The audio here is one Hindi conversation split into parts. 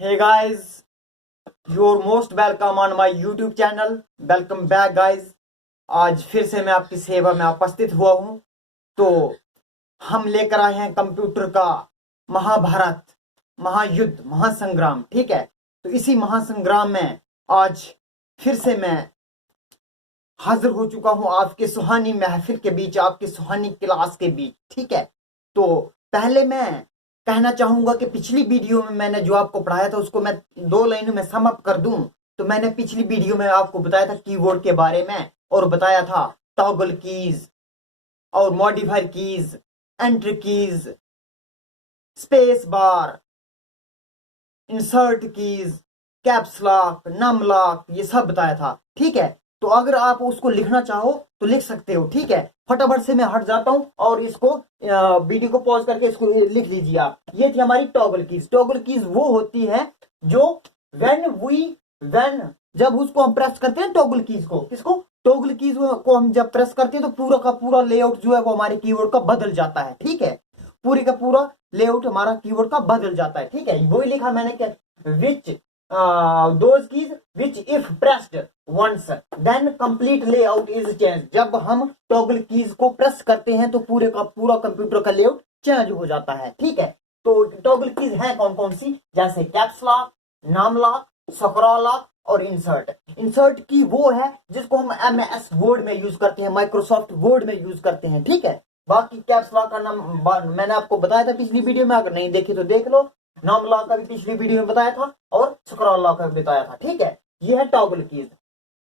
Hey guys, you're most welcome on my YouTube channel. Welcome back guys. आज फिर से मैं आपकी सेवा में उपस्थित हुआ हूँ। तो हम लेकर आए हैं कंप्यूटर का महाभारत, महायुद्ध, महासंग्राम। ठीक है, तो इसी महासंग्राम में आज फिर से मैं हाजिर हो चुका हूँ आपके सुहानी महफिल के बीच, आपके सुहानी क्लास के बीच। ठीक है, तो पहले मैं कहना चाहूंगा कि पिछली वीडियो में मैंने जो आपको पढ़ाया था उसको मैं 2 लाइनों में सम अप कर दूं। तो मैंने पिछली वीडियो में आपको बताया था कीबोर्ड के बारे में और बताया था टॉगल कीज और modifier keys, enter keys, space bar, insert keys, caps lock, num lock, ये सब बताया था। ठीक है, तो अगर आप उसको लिखना चाहो तो लिख सकते हो। ठीक है, फटाफट से मैं हट जाता हूं और इसको वीडियो को पॉज करके इसको लिख लीजिए आप। ये थी हमारी टॉगल कीज। टॉगल कीज वो होती है जो व्हेन जब उसको हम प्रेस करते हैं टॉगल कीज को, किसको, टॉगल कीज को हम जब प्रेस करते हैं तो पूरा का पूरा लेआउट जो है वो हमारे कीबोर्ड का बदल जाता है। ठीक है, पूरी का पूरा लेआउट हमारा कीबोर्ड का बदल जाता है। ठीक है, वही लिखा मैंने क्या, विच those keys which if pressed once then complete layout is changed। जब हम टॉगल कीज को प्रेस करते हैं तो पूरे का पूरा कंप्यूटर का लेआउट चेंज हो जाता है। ठीक है, तो टॉगल कीज है कौन कौन सी, जैसे कैप्स लॉक, नाम लॉक, स्क्रॉल लॉक और इंसर्ट। इंसर्ट की वो है जिसको हम MS वर्ड में यूज करते हैं, माइक्रोसॉफ्ट वर्ड में यूज करते हैं। ठीक है, बाकी कैप्स लॉक का नाम मैंने आपको बताया था पिछली वीडियो में, अगर नहीं देखी तो देख लो। नाम लॉक का भी पिछली वीडियो में बताया था और स्क्रॉल लॉक का भी बताया था। ठीक है, ये है टॉगल कीज।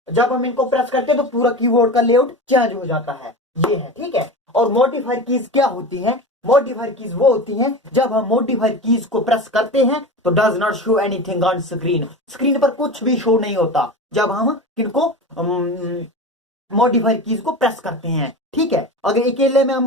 जब हम इनको प्रेस करते हैं तो पूरा कीबोर्ड का लेआउट चेंज हो जाता है, ये है। ठीक है, और मॉडिफायर कीज क्या होती है, मॉडिफायर कीज वो होती हैं जब हम मॉडिफायर कीज को प्रेस करते हैं तो does not show anything on screen. Screen पर कुछ भी शो नहीं होता जब हम किनको मॉडिफायर कीज को प्रेस करते हैं। ठीक है, अगर अकेले में हम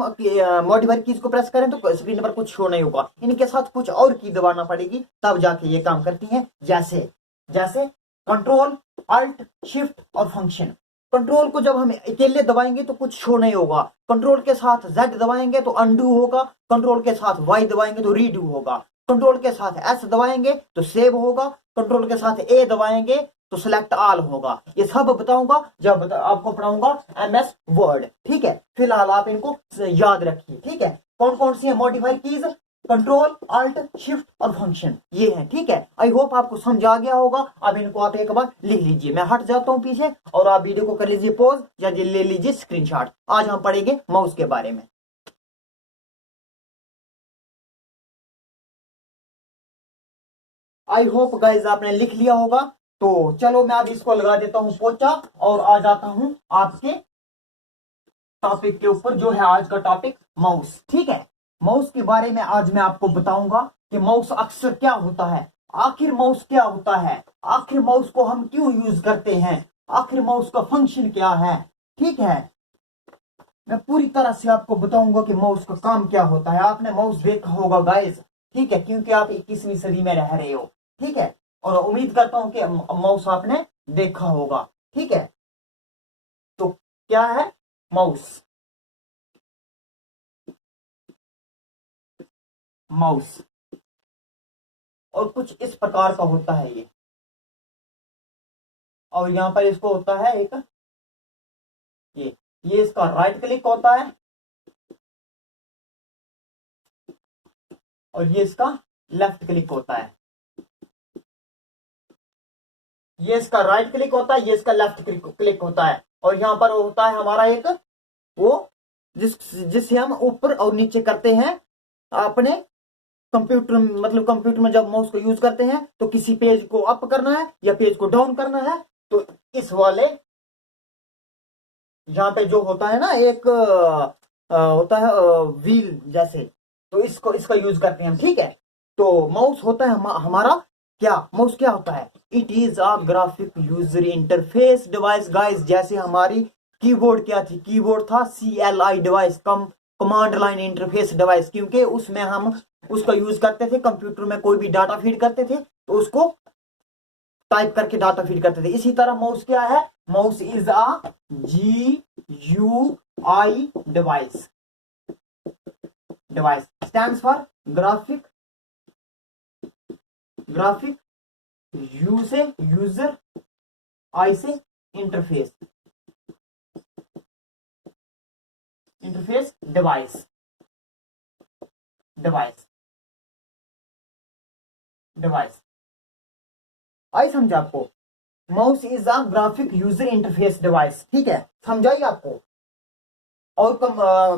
मॉडिफायर कीज को प्रेस करें तो स्क्रीन पर कुछ शो नहीं होगा, इनके साथ कुछ और की दबाना पड़ेगी तब जाके ये काम करती हैं। जैसे जैसे कंट्रोल, अल्ट, शिफ्ट और फंक्शन। कंट्रोल को जब हम अकेले दबाएंगे तो कुछ शो नहीं होगा, कंट्रोल के साथ Z दबाएंगे तो अनडू होगा, कंट्रोल के साथ Y दबाएंगे तो रीडू होगा, कंट्रोल के साथ S दबाएंगे तो सेव होगा, कंट्रोल के साथ A दबाएंगे तो सिलेक्ट ऑल होगा। ये सब बताऊंगा जब आपको पढ़ाऊंगा MS वर्ड। ठीक है, फिलहाल आप इनको याद रखिए। ठीक है, कौन कौन सी है modifier keys, control, alt, shift और फंक्शन, ये है। ठीक है, आई होप आपको समझ आ गया होगा। अब इनको आप एक बार लिख लीजिए। मैं हट जाता हूं पीछे और आप वीडियो को कर लीजिए पॉज या ले लीजिए स्क्रीनशॉट। आज हम पढ़ेंगे माउस के बारे में। आई होप गाइज आपने लिख लिया होगा। तो चलो मैं अब इसको लगा देता हूं पोचा और आ जाता हूं आपके टॉपिक के ऊपर, जो है आज का टॉपिक माउस। ठीक है, माउस के बारे में आज मैं आपको बताऊंगा कि माउस अक्सर क्या होता है, आखिर माउस क्या होता है, आखिर माउस को हम क्यों यूज करते हैं, आखिर माउस का फंक्शन क्या है। ठीक है, मैं पूरी तरह से आपको बताऊंगा कि माउस का काम क्या होता है। आपने माउस देखा होगा गाइस, ठीक है, क्योंकि आप 21वीं सदी में रह रहे हो। ठीक है, और उम्मीद करता हूं कि माउस आपने देखा होगा। ठीक है, तो क्या है माउस, माउस और कुछ इस प्रकार का होता है ये, और यहां पर इसको होता है एक ये इसका राइट क्लिक होता है और ये इसका लेफ्ट क्लिक होता है। ये इसका राइट क्लिक होता है, ये इसका लेफ्ट क्लिक होता है, और यहां पर होता है हमारा एक वो जिससे हम ऊपर और नीचे करते हैं अपने कंप्यूटर, मतलब कंप्यूटर में जब माउस को यूज करते हैं तो किसी पेज को अप करना है या पेज को डाउन करना है तो इस वाले यहाँ पे जो होता है ना एक होता है व्हील जैसे, तो इसको इसका यूज करते हैं हम। ठीक है, तो माउस होता है हमारा क्या, माउस क्या होता है, it is a graphic user interface device guys. जैसे हमारी कीबोर्ड क्या थी, कीबोर्ड था CLI device, command line interface device, क्योंकि उसमें हम उसका यूज करते थे, कंप्यूटर में कोई भी डाटा फीड करते थे तो उसको टाइप करके डाटा फीड करते थे। इसी तरह माउस क्या है, mouse is a GUI device, device stands for graphic U से यूजर, आई से interface, interface device, device, device. आई समझा आपको? Mouse is a graphic user interface device, ठीक है, समझाइए आपको। और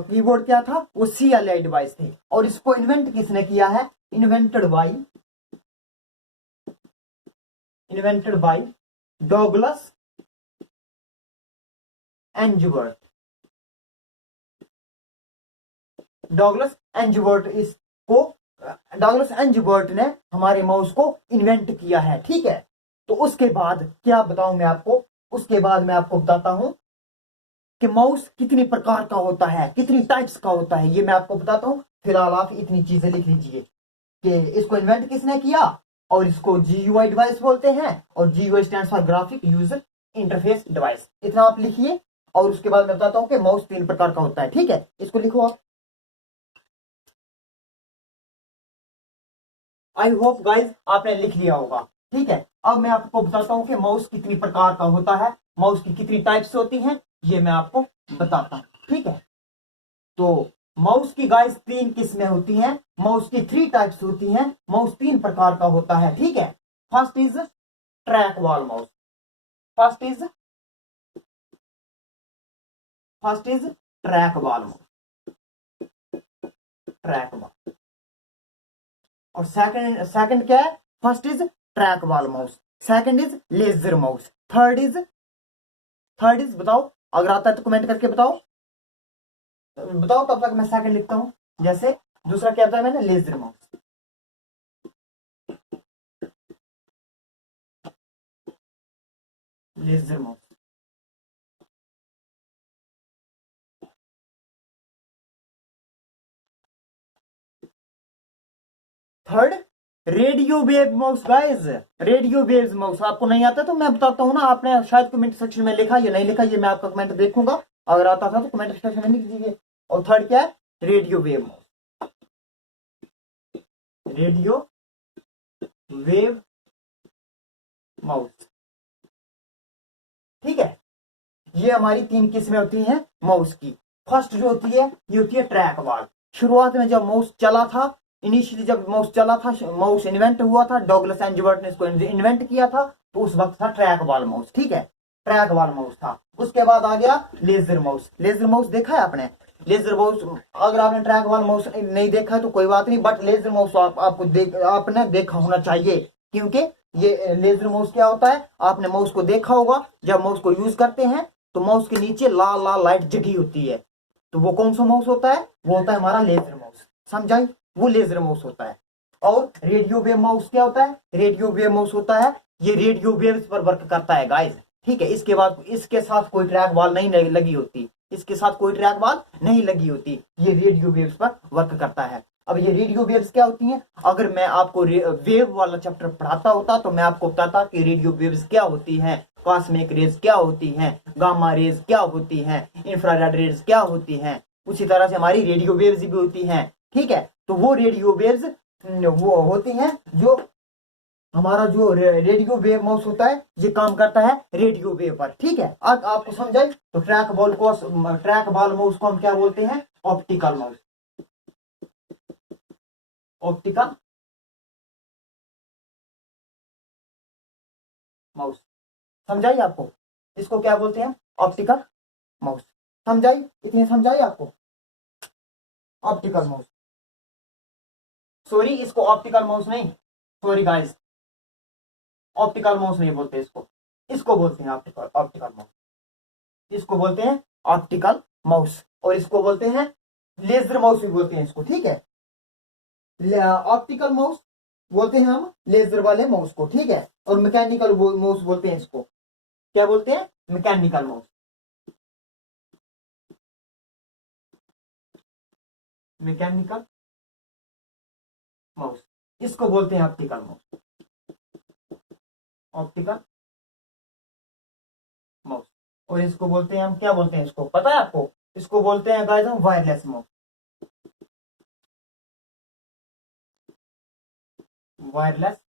कीबोर्ड क्या था? वो CLI डिवाइस थी। और इसको इन्वेंट किसने किया है? Invented by Douglas Engelbart. Douglas Engelbart इसको डॉगलस एंजवर्थ ने हमारे माउस को इन्वेंट किया है, ठीक है। तो उसके बाद क्या बताऊं मैं आपको? उसके बाद मैं आपको बताता हूं कि माउस कितनी प्रकार का होता है, कितनी टाइप्स का होता है, ये मैं आपको बताता हूं। फिलहाल आप इतनी चीजें लिख लीजिए कि इसको इन्वेंट किसने किया, और इसको GUI डिवाइस बोलते हैं, और GUI stands for graphic user interface device. इतना आप लिखिए, और उसके बाद मैं बताता हूं कि माउस 3 प्रकार का होता है, ठीक है। इसको लिखो आप। आई होप गाइज आपने लिख लिया होगा, ठीक है। अब मैं आपको बताता हूं कि माउस कितनी प्रकार का होता है, माउस की कितनी टाइप्स होती हैं, ये मैं आपको बताता हूं, ठीक है। तो माउस की गाइस 3 किस्में होती हैं, माउस की 3 टाइप्स होती हैं, माउस 3 प्रकार का होता है, ठीक है। First is track ball mouse, first is first is track ball mouse, track ball. और सेकंड क्या है? First is track ball mouse, second is laser mouse, third is बताओ, अगर आता है तो कमेंट करके बताओ, बताओ, तब तक मैं सेकंड लिखता हूं। जैसे दूसरा क्या बताया मैंने? Laser mouse, laser mouse. Third radio wave mouse guys, radio wave mouse. आपको नहीं आता तो मैं बताता हूं ना, आपने शायद कमेंट सेक्शन में लिखा या नहीं लिखा, ये मैं आपका कमेंट देखूंगा, अगर आता था तो कमेंट सेक्शन में लिख दीजिए। और थर्ड क्या है? Radio wave mouse, radio wave mouse, ठीक है। ये हमारी 3 किस्में होती हैं माउस की। फर्स्ट जो होती है ये होती है ट्रैक बॉल। शुरुआत में जब माउस चला था, इनिशियली जब माउस चला था, माउस इन्वेंट हुआ था, डॉगलस एंजवर्थ ने इसको इन्वेंट किया था, तो उस वक्त था ट्रैक बॉल माउस, ठीक है, ट्रैक बॉल माउस था। उसके बाद आ गया लेजर माउस। लेजर माउस देखा है आपने? लेजर माउस, अगर आपने ट्रैक बॉल माउस नहीं देखा है तो कोई बात नहीं, बट लेजर माउस आपने देखा होना चाहिए, क्योंकि ये लेजर माउस क्या होता है, आपने माउस को देखा होगा, जब माउस को यूज करते हैं तो माउस के नीचे लाल लाल लाइट जगी होती है, तो वो कौन सा माउस होता है? वो होता है हमारा लेजर माउस, समझाई? वो लेजर माउस होता है। और रेडियो वेव माउस क्या होता है? रेडियो वेव माउस होता है, ये रेडियो वेव्स पर वर्क करता है गाइस, ठीक है। इसके बाद इसके साथ कोई ट्रैक बॉल नहीं लगी होती, इसके साथ कोई ट्रैक बॉल नहीं लगी होती, ये रेडियो वेव्स पर वर्क करता है। अब ये रेडियो वेव्स क्या होती हैं? अगर मैं आपको वेव वाला चैप्टर पढ़ाता होता तो मैं आपको बताता कि रेडियो वेव्स क्या होती हैं, कॉस्मिक रेज क्या होती हैं, गामा रेज क्या होती हैं, इंफ्रारेड रेज क्या होती हैं। उसी तरह से हमारी रेडियो वेव्स भी होती हैं, ठीक है। तो वो रेडियो वेव्स वो होती हैं जो हमारा जो रेडियो वेव माउस होता है, ये काम करता है रेडियो वेव पर, ठीक है। आज आपको समझाई तो ट्रैक बॉल माउस को हम क्या बोलते हैं? ऑप्टिकल माउस, ऑप्टिकल माउस, समझाई आपको? इसको क्या बोलते हैं? ऑप्टिकल माउस, समझाई? इतनी समझाई आपको? ऑप्टिकल माउस, सॉरी इसको ऑप्टिकल माउस नहीं, सॉरी गाइस, ऑप्टिकल माउस नहीं बोलते इसको, इसको बोलते हैं ऑप्टिकल माउस, इसको बोलते हैं ऑप्टिकल माउस, और इसको बोलते हैं लेजर माउस भी बोलते हैं इसको, ठीक है। ऑप्टिकल माउस बोलते हैं हम लेजर वाले माउस को, ठीक है। और मैकेनिकल माउस बोलते हैं इसको, क्या बोलते हैं? मैकेनिकल माउस, मैकेनिकल माउस, इसको बोलते हैं ऑप्टिकल माउस, ऑप्टिकल माउस। और इसको बोलते हैं हम, क्या बोलते हैं इसको, पता है आपको? इसको बोलते हैं गाइस हम वायरलेस माउस, वायरलेस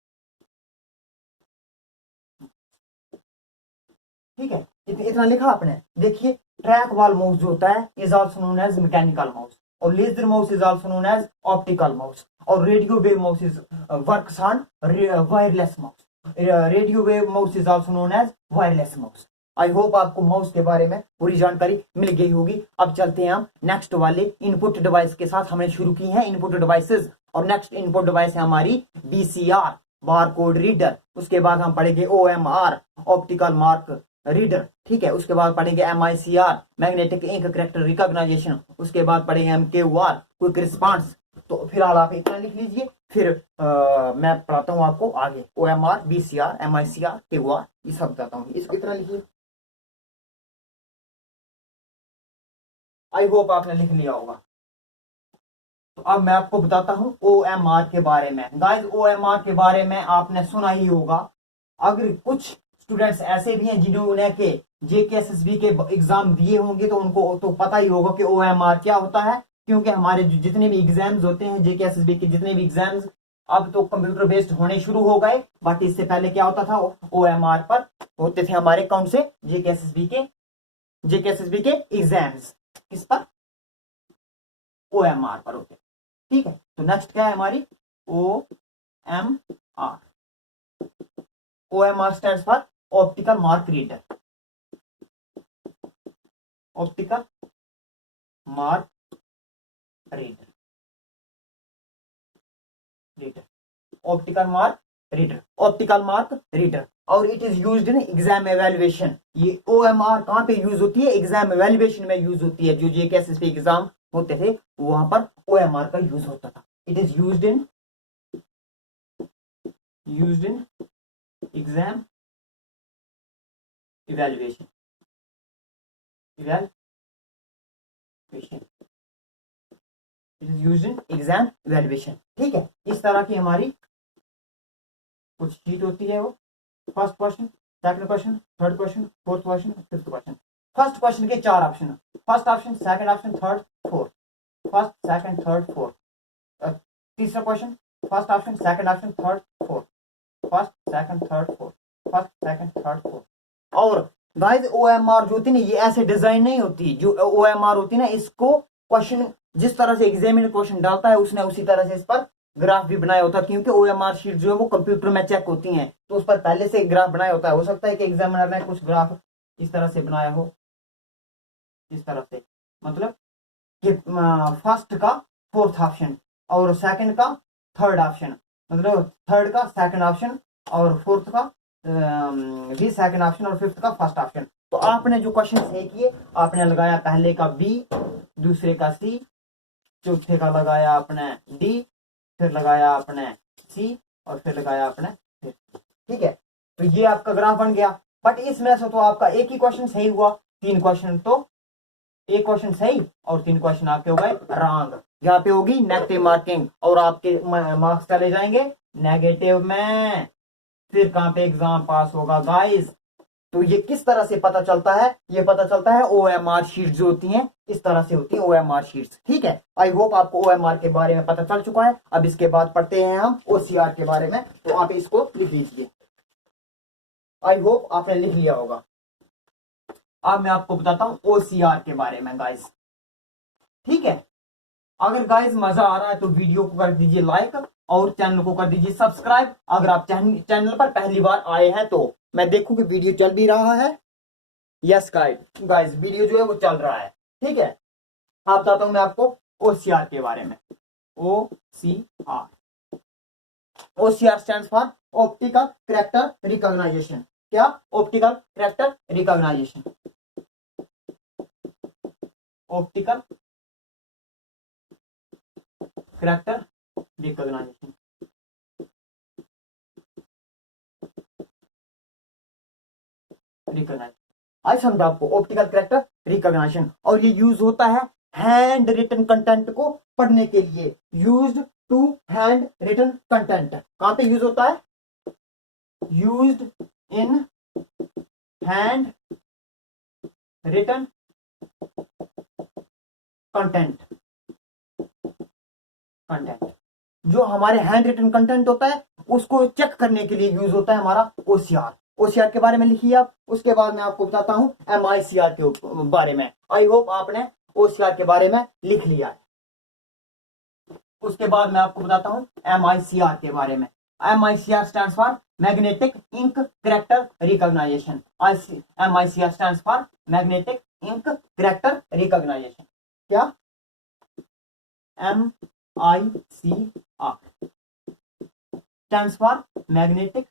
ठीक है, इतना लिखा आपने। देखिए ट्रैक वाल माउस जो होता है is also known as mechanical mouse, और laser mouse is also known as optical mouse, और radio wave mouse is works on wireless mouse. Radio wave mouse is also known as wireless mouse. I hope आपको माउस के बारे में पूरी जानकारी मिल गई होगी। अब चलते हैं हम नेक्स्ट वाले इनपुट डिवाइस के साथ। हमने शुरू की है इनपुट डिवाइसेस, और नेक्स्ट इनपुट डिवाइस है हमारी बीसीआर, बार कोड रीडर। उसके बाद हम पढ़ेंगे ओएमआर, ऑप्टिकल मार्क रीडर, ठीक है। उसके बाद पढ़ेंगे MICR, magnetic ink character recognition. उसके बाद पढ़ेंगे एमक्यूआर, क्विक रिस्पांस। तो फिलहाल आप इतना लिख लीजिए, फिर मैं पढ़ाता हूँ आपको आगे। ओएमआर, बीसीआर, एमआईसीआर, क्यूआर, ये सब बताता हूँ। इसको इतना लिखिए। आई होप आपने लिख लिया होगा। तो अब मैं आपको बताता हूं ओएमआर के बारे में। गाइस ओएमआर के बारे में आपने सुना ही होगा। अगर कुछ स्टूडेंट्स ऐसे भी हैं जिन्होंने के जेकेएसएसबी के एग्जाम दिए होंगे तो उनको तो पता ही होगा कि ओएमआर क्या होता है, क्योंकि हमारे जितने भी एग्जाम्स होते हैं जेकेएसएसबी के जितने भी एग्जाम्स अब तो कंप्यूटर बेस्ड होने शुरू हो गए, बट इससे पहले क्या होता था, ओएमआर पर होते थे हमारे कौन से जेकेएसएसबी के एग्जाम्स। किस पर? ओएमआर पर होते। ठीक है, तो नेक्स्ट क्या है हमारी OMR. OMR stands for optical mark reader. Optical mark reader, optical mark reader, optical mark reader. और it is used in exam evaluation. ये ओएमआर कहां पे यूज होती है? एग्जाम एवेल्युएशन में यूज होती है। जो जेकेएसएसबी एग्जाम होते थे वहां पर ओएमआर का यूज होता था। It is used in exam evaluation. It is used in exam evaluation. ठीक है, इस तरह की हमारी कुछ शीट होती है। वो first question, second question, third question, fourth question, fifth question. First question के 4 option, first option, second option, third, fourth. First, second, third, fourth. तीसरा question, first option, second option, third, fourth. First, second, third, fourth. First, second, third, fourth. और गाइस ओएमआर जो होती है ना, ये ऐसे डिजाइन नहीं होती। जो ओएमआर होती है ना, इसको क्वेश्चन जिस तरह से एग्जामिनर क्वेश्चन डालता है उसने उसी तरह से इस पर ग्राफ भी बनाया होता है, क्योंकि ओएमआर शीट जो है वो कंप्यूटर में चेक होती हैं, तो उस पर पहले से ग्राफ बनाया होता है। हो सकता है कि एग्जामिनर ने कुछ ग्राफ इस तरह से बनाया हो, इस तरह से, मतलब कि फर्स्ट का फोर्थ ऑप्शन और सेकंड का थर्ड ऑप्शन, मतलब थर्ड का सेकंड ऑप्शन और फोर्थ का भी सेकंड ऑप्शन और फिफ्थ का फर्स्ट ऑप्शन। तो आपने जो क्वेश्चन सही किए, आपने लगाया पहले का बी, दूसरे का सी, चौथे का लगाया आपने डी, फिर लगाया आपने सी, और फिर लगाया आपने फिर। ठीक है, तो ये आपका ग्राफ बन गया। बट इसमें से तो आपका एक ही क्वेश्चन सही हुआ, 3 क्वेश्चन तो एक क्वेश्चन सही और 3 क्वेश्चन आपके हो गए रॉन्ग। यहाँ पे होगी नेगेटिव मार्किंग और आपके मार्क्स चले जाएंगे नेगेटिव में। फिर कहां पे एग्जाम पास होगा गाइस? तो ये किस तरह से पता चलता है? ये पता चलता है ओएमआर शीट्स जो होती हैं इस तरह से होती है ओएमआर शीट्स। ठीक है, आई होप आपको ओएमआर के बारे में पता चल चुका है। अब इसके बाद पढ़ते हैं हम ओसीआर के बारे में, तो आप इसको लिख लीजिए। आई होप आपने लिख लिया होगा। अब मैं आपको बताता हूं ओसीआर के बारे में गाइस। ठीक है, अगर गाइस मजा आ रहा है तो वीडियो को कर दीजिए लाइक और चैनल को कर दीजिए सब्सक्राइब। अगर आप चैनल पर पहली बार आए हैं तो मैं देखूं कि वीडियो चल भी रहा है। यस गाइस, वीडियो जो है वो चल रहा है। ठीक है, आप बताता हूं मैं आपको ओसीआर के बारे में। OCR, OCR stands for optical character recognition. क्या? Optical character recognition. Optical character recognition. आई समझा आपको ऑप्टिकल कैरेक्टर रिकॉग्निशन। और ये यूज होता है हैंड रिटन कंटेंट को पढ़ने के लिए। Used to hand written content. कहां पे यूज होता है? Used in hand written content. जो हमारे हैंड रिटन कंटेंट होता है उसको चेक करने के लिए यूज होता है हमारा ओसीआर। ओसीआर के बारे में लिखिए आप। उसके बाद मैं आपको बताता हूँ MICR के बारे में। आई होप आपने ओसीआर के बारे में लिख लिया है। उसके बाद मैं आपको बताता हूँ MICR के बारे में। MICR stands for magnetic ink character recognition. MICR stands for magnetic ink character recognition. क्या? MICR stands for magnetic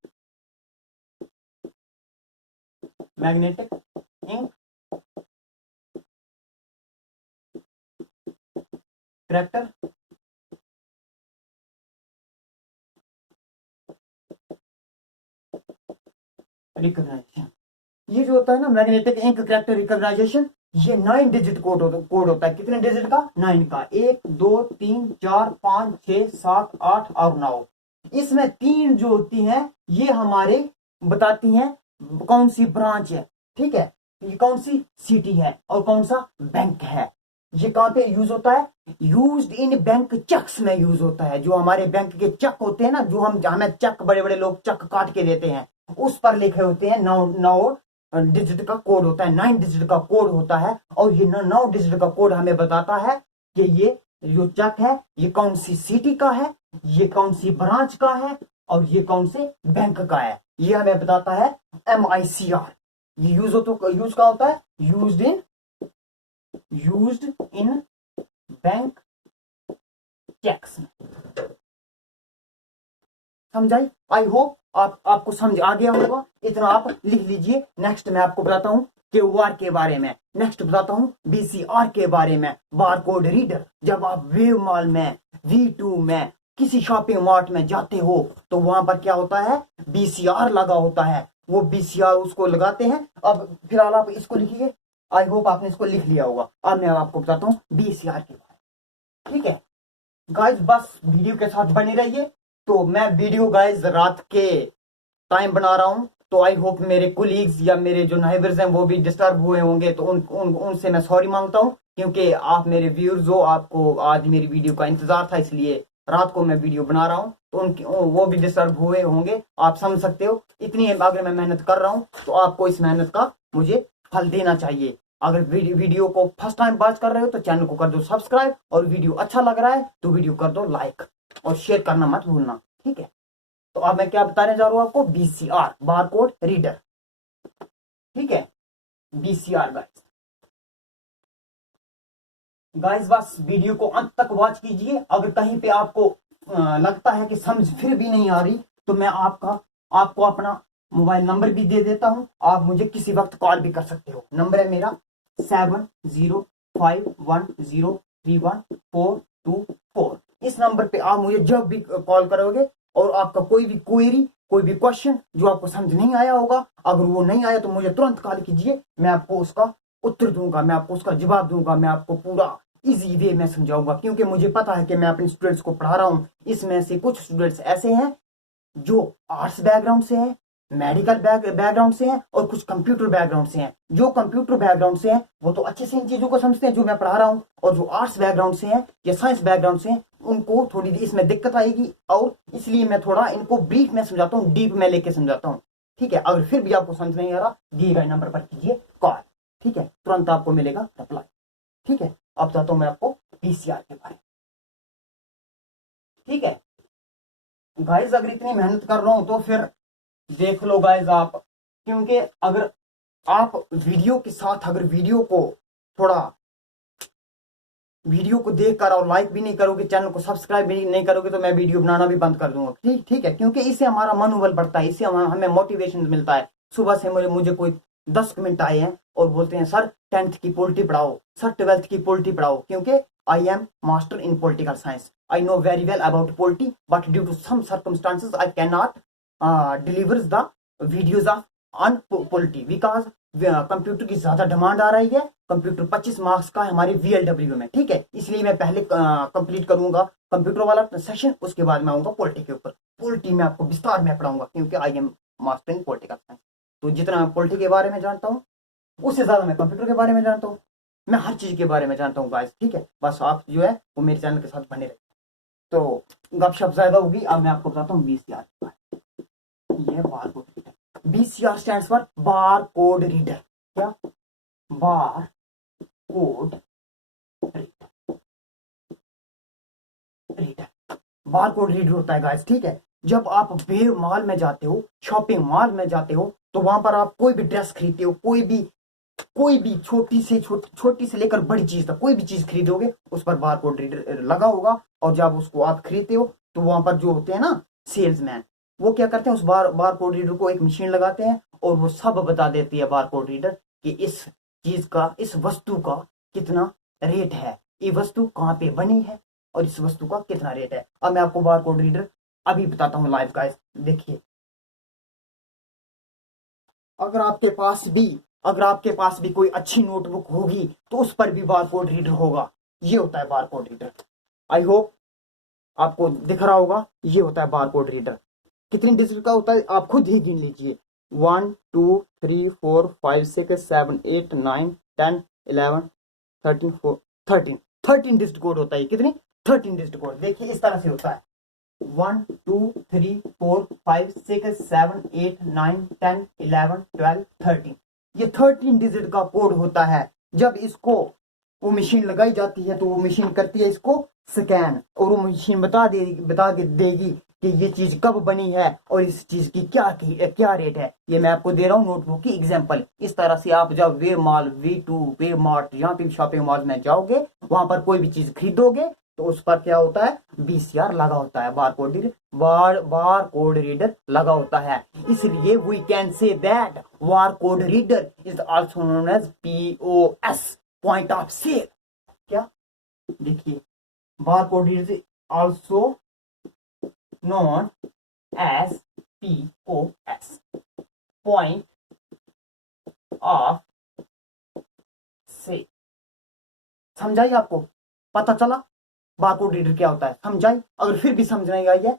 ink character recognition. ये जो होता है ना मैग्नेटिक इंक कैरेक्टर रिकॉग्नाइजेशन, ये 9 डिजिट कोड होता है। कितने डिजिट का? 9 का। 1 2 3 4 5 6 7 8 और 9। इसमें 3 जो होती हैं ये हमारे बताती हैं कौन सी ब्रांच है, ठीक है, ये कौन सी सिटी है और कौन सा बैंक है। ये कहां पे यूज होता है? यूज्ड इन बैंक चेक्स में यूज होता है। जो हमारे बैंक के चेक होते हैं ना, जो हमें चेक, बड़े बड़े लोग चेक काट के देते हैं, उस पर लिखे होते हैं 9 डिजिट का कोड होता है, 9 डिजिट का कोड होता है। और ये 9 डिजिट का कोड हमें बताता है कि ये जो चेक है ये कौन सी सिटी का है, ये कौन सी ब्रांच का है और ये कौन से बैंक का है। ये हमें बताता है MICR। ये यूज का होता है यूज्ड इन बैंक चेक्स। समझाई? आई होप आपको समझ आ गया होगा। इतना आप लिख लीजिए। नेक्स्ट मैं आपको बताता हूँ KOR के बारे में। नेक्स्ट बताता हूँ BCR के बारे में, बारकोड रीडर। जब आप वेव मॉल में, V2 में, किसी शॉपिंग मार्ट में जाते हो तो वहां पर क्या होता है? BCR लगा होता है। वो BCR उसको लगाते हैं। अब फिलहाल आप इसको लिखिए। आई होप आपने इसको लिख लिया होगा। अब मैं आपको बताता हूँ BCR के बारे में, ठीक है गाइज? बस वीडियो के साथ बने रहिए। तो मैं वीडियो गाइज रात के टाइम बना रहा हूं, तो आई होप मेरे कुलीग्स या मेरे जो नाइबर्स हैं वो भी डिस्टर्ब हुए होंगे, तो उनसे मैं सॉरी मांगता हूं, क्योंकि आप मेरे व्यूअर्स हो, आपको आज मेरी वीडियो का इंतजार था, इसलिए रात को मैं वीडियो बना रहा हूं। तो उनकी वो भी डिस्टर्ब हुए होंगे, आप समझ सकते हो। इतनी अगर मैं मेहनत कर रहा हूं तो आपको इस मेहनत का मुझे फल देना चाहिए। अगर वीडियो को फर्स्ट टाइम वॉच कर रहे हो तो चैनल को कर दो सब्सक्राइब, और वीडियो अच्छा लग रहा है तो वीडियो कर दो लाइक, और शेयर करना मत भूलना, ठीक है? तो अब मैं क्या बताने जा रहा हूं आपको? BCR, बारकोड रीडर, ठीक है? BCR गाइस बस वीडियो को अंत तक वॉच कीजिए। अगर कहीं पे आपको लगता है कि समझ फिर भी नहीं आ रही, तो मैं आपको अपना मोबाइल नंबर भी दे देता हूं। आप मुझे किसी वक्त कॉल भी कर सकते हो। नंबर है मेरा 7051103142 इस नंबर पे आप मुझे जब भी कॉल करोगे, और आपका कोई भी क्वेरी, कोई भी क्वेश्चन जो आपको समझ नहीं आया होगा, अगर वो नहीं आया तो मुझे तुरंत कॉल कीजिए। मैं आपको उसका उत्तर दूंगा, मैं आपको उसका जवाब दूंगा, मैं आपको पूरा इजी वे में समझाऊंगा। क्योंकि मुझे पता है कि मैं अपने स्टूडेंट्स को पढ़ा रहा हूं। इसमें से कुछ स्टूडेंट्स ऐसे हैं जो आर्ट्स बैकग्राउंड से हैं, मेडिकल बैकग्राउंड से हैं, और कुछ कंप्यूटर बैकग्राउंड से हैं। जो कंप्यूटर बैकग्राउंड से हैं वो तो अच्छे से इन चीजों को समझते हैं जो मैं पढ़ा रहा हूं, और जो आर्ट्स बैकग्राउंड से हैं या साइंस बैकग्राउंड से हैं उनको थोड़ी इसमें दिक्कत आएगी, और इसलिए मैं थोड़ा इनको ब्रीफ में समझाता हूँ, डीप में लेके समझाता हूँ, ठीक है? अगर फिर भी आपको समझ नहीं आ रहा, दिए गए नंबर पर कीजिए कॉल, ठीक है? तुरंत आपको मिलेगा रिप्लाई, ठीक है? अब बताता हूं मैं आपको BCR के बारे में, ठीक है गाइज? अगर इतनी मेहनत कर रहा हूं तो फिर देख लो गाइज आप, क्योंकि अगर आप वीडियो के साथ, अगर वीडियो को देखकर और लाइक भी नहीं करोगे, चैनल को सब्सक्राइब भी नहीं करोगे, तो मैं वीडियो बनाना भी बंद कर दूंगा, ठीक है? क्योंकि इससे हमारा मनोबल बढ़ता है, इससे हमें मोटिवेशन मिलता है। सुबह से मुझे कोई 10 कमेंट आए हैं और बोलते हैं सर 10th की पॉलिटी पढ़ाओ, सर 12th की पॉलिटी पढ़ाओ, क्योंकि I am master in political science. I know very well about polity, but due to some circumstances I can not deliver the videos of on polity, because computer की ज्यादा डिमांड आ रही है। कंप्यूटर 25 मार्क्स का है हमारे VLW में, ठीक है? इसलिए मैं पहले कंप्लीट करूंगा कंप्यूटर वाला सेशन, उसके बाद मैं आऊंगा पॉलिटी के ऊपर। पॉलिटी में आपको विस्तार में पढ़ाऊंगा, क्योंकि I am master in political science. तो जितना मैं पॉलिटी के बारे में जानता हूँ उससे ज्यादा मैं कंप्यूटर के बारे में जानता हूँ। मैं हर चीज के बारे में जानता हूँ गाइस, ठीक है? बस आप जो है वो मेरे चैनल के साथ बने रहे। तो गपशप ज्यादा होगी, अब मैं आपको बताता हूँ 20 यार ये बात होती है। BCR stands for bar code reader. क्या? Bar code reader, bar code reader होता है गाइस। ठीक है, जब आप वेव मॉल में जाते हो, शॉपिंग मॉल में जाते हो, तो वहां पर आप कोई भी ड्रेस खरीदते हो, कोई भी छोटी से लेकर बड़ी चीज तक कोई भी चीज खरीदोगे, उस पर बार कोड रीडर लगा होगा। और जब उसको आप खरीदते हो तो वहां पर जो होते हैं ना सेल्समैन, वो क्या करते हैं, उस बार कोड रीडर को एक मशीन लगाते हैं और वो सब बता देती है बार कोड रीडर कि इस चीज का, इस वस्तु का कितना रेट है, ये वस्तु कहाँ पे बनी है और इस वस्तु का कितना रेट है। अब मैं आपको बार कोड रीडर अभी बताता हूँ लाइव गाइस। देखिए, अगर आपके पास भी कोई अच्छी नोटबुक होगी तो उस पर भी बार कोड रीडर होगा। ये होता है बार कोड रीडर। आई होप आपको दिख रहा होगा, ये होता है बार कोड रीडर। कितनी डिजिट का होता है आप खुद ही गिन लीजिए। 1 2 3 4 5 6 7 8 9 10 11 13 13 13 डिजिट कोड होता है। कितनी? 13 डिजिट कोड। देखिए इस तरह से होता है 1 2 3 4 5 6 7 8 9 10 11 12 13। ये 13 डिजिट का कोड होता है। जब इसको वो मशीन लगाई जाती है तो वो मशीन करती है इसको स्कैन, और वो मशीन बता के देगी कि ये चीज कब बनी है और इस चीज की क्या रेट है। ये मैं आपको दे रहा हूँ नोटबुक की एग्जांपल। इस तरह से आप जब वे मॉल, V2, वे मार्ट, यहाँ पे शॉपिंग मॉल में जाओगे, वहां पर कोई भी चीज खरीदोगे तो उस पर क्या होता है, BCR लगा होता है, बार कोड रीडर लगा होता है। इसलिए we can say that bar code reader is also known as POS, point of sale. क्या? देखिए, bar code reader also known as POS, point of sale. समझाइए? आपको पता चला बार कोड रीडर क्या होता है? समझाई? अगर फिर भी समझ नहीं आई है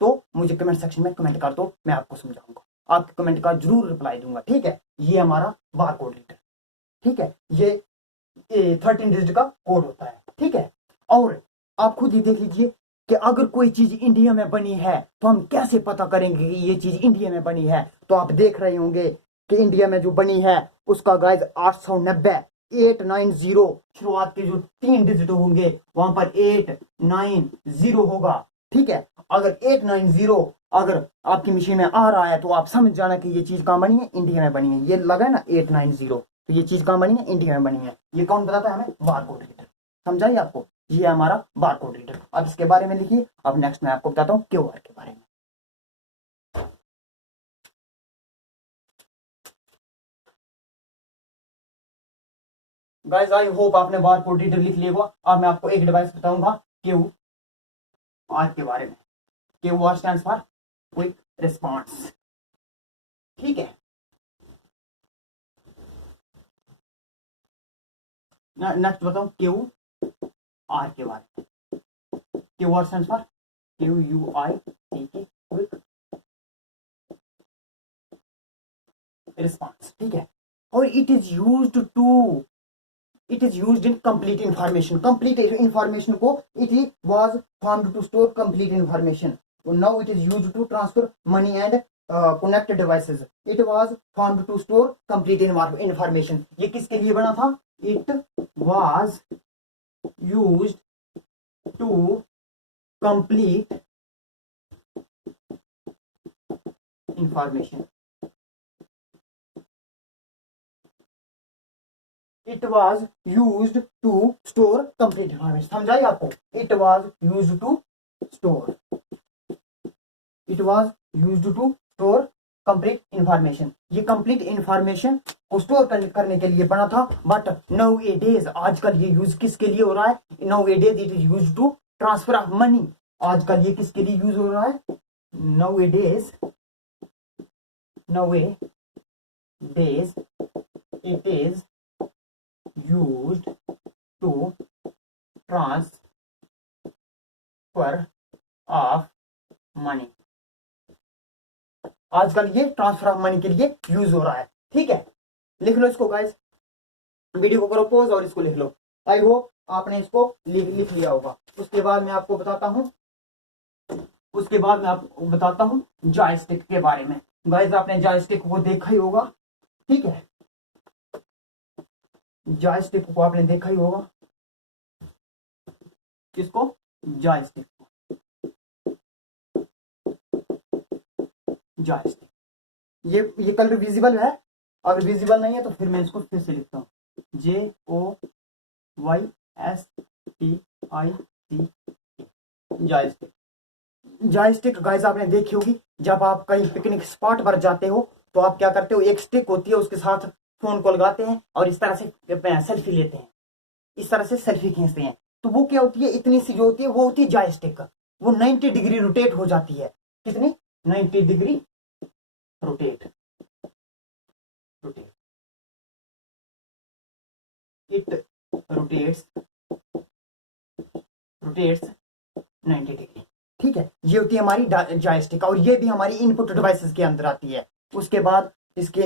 तो मुझे कमेंट सेक्शन में कमेंट कर दो, मैं आपको समझाऊंगा, आपके कमेंट का जरूर रिप्लाई दूंगा। ठीक है, ये हमारा बार कोड रीडर। ठीक है, ये 13 डिजिट का कोड होता है। ठीक है, और आप खुद ही देख लीजिए कि अगर कोई चीज इंडिया में बनी है तो हम कैसे पता करेंगे कि ये चीज इंडिया में बनी है। तो आप देख रहे होंगे कि इंडिया में जो बनी है उसका गाइस 890 890, शुरुआत के जो 3 डिजिट होंगे वहां पर 890 होगा। ठीक है, अगर 890 अगर आपकी मशीन में आ रहा है तो आप समझ जाना कि ये चीज कहां बनी है, इंडिया में बनी है। ये लगा है ना 890, तो ये चीज कहां बनी है, इंडिया में बनी है। ये कौन बताता है हमें? बार कोड रीडर। समझाइए आपको? ये हमारा बार कोड रीडर। अब इसके बारे में लिखिए। अब नेक्स्ट मैं आपको बताता हूँ QR के बारे में। गाइस आई होप आपने बार कोड रीडर लिख लिया होगा। अब मैं आपको एक डिवाइस बताऊंगा QR के बारे में। QR stands for quick response. ठीक है, नेक्स्ट बताऊं QR के बारे में। QR stands for QUIC, quick response. ठीक है, और it is used in complete information. Complete information को it was formed to store complete information. Now it is used to transfer money and connect devices. It was formed to store complete information. ये किसके लिए बना था? It was used to complete information. It was use to store complete information. समझाइए आपको? It was use to store complete information. ये कंप्लीट इंफॉर्मेशन को स्टोर करने के लिए बना था। बट नाउ ए डेज, आजकल ये यूज किसके लिए हो रहा है? Nowadays it is use to transfer of money. आजकल ये किसके लिए यूज हो रहा है? Nowadays it is used to transfer of money। आजकल ये ट्रांसफर ऑफ मनी के लिए यूज हो रहा है। ठीक है, लिख लो इसको गाइस। वीडियो को करो पॉज और इसको लिख लो। आई होप आपने इसको लिख लिया होगा। उसके बाद मैं आपको बताता हूं जॉयस्टिक के बारे में। गाइस आपने जॉयस्टिक को देखा ही होगा, ठीक है, जॉयस्टिक को आपने देखा ही होगा। किसको? जॉयस्टिक को। जॉयस्टिक, ये कलर विजिबल है? अगर विजिबल नहीं है तो फिर मैं इसको फिर से लिखता हूँ, JOYSTIC, जॉयस्टिक। जॉयस्टिक गाइस आपने देखी होगी, जब आप कहीं पिकनिक स्पॉट पर जाते हो तो आप क्या करते हो, एक स्टिक होती है, उसके साथ फोन को लगाते हैं और इस तरह से सेल्फी लेते हैं, इस तरह से सेल्फी खींचते हैं। तो वो क्या होती है, इतनी सी जो होती है वो होती है जॉयस्टिक। वो 90 डिग्री रोटेट हो जाती है। कितनी? 90 degree rotate, it rotates 90 degree, ठीक है। ये होती है हमारी जॉयस्टिक, और ये भी हमारी इनपुट डिवाइसेस के अंदर आती है। उसके बाद इसमें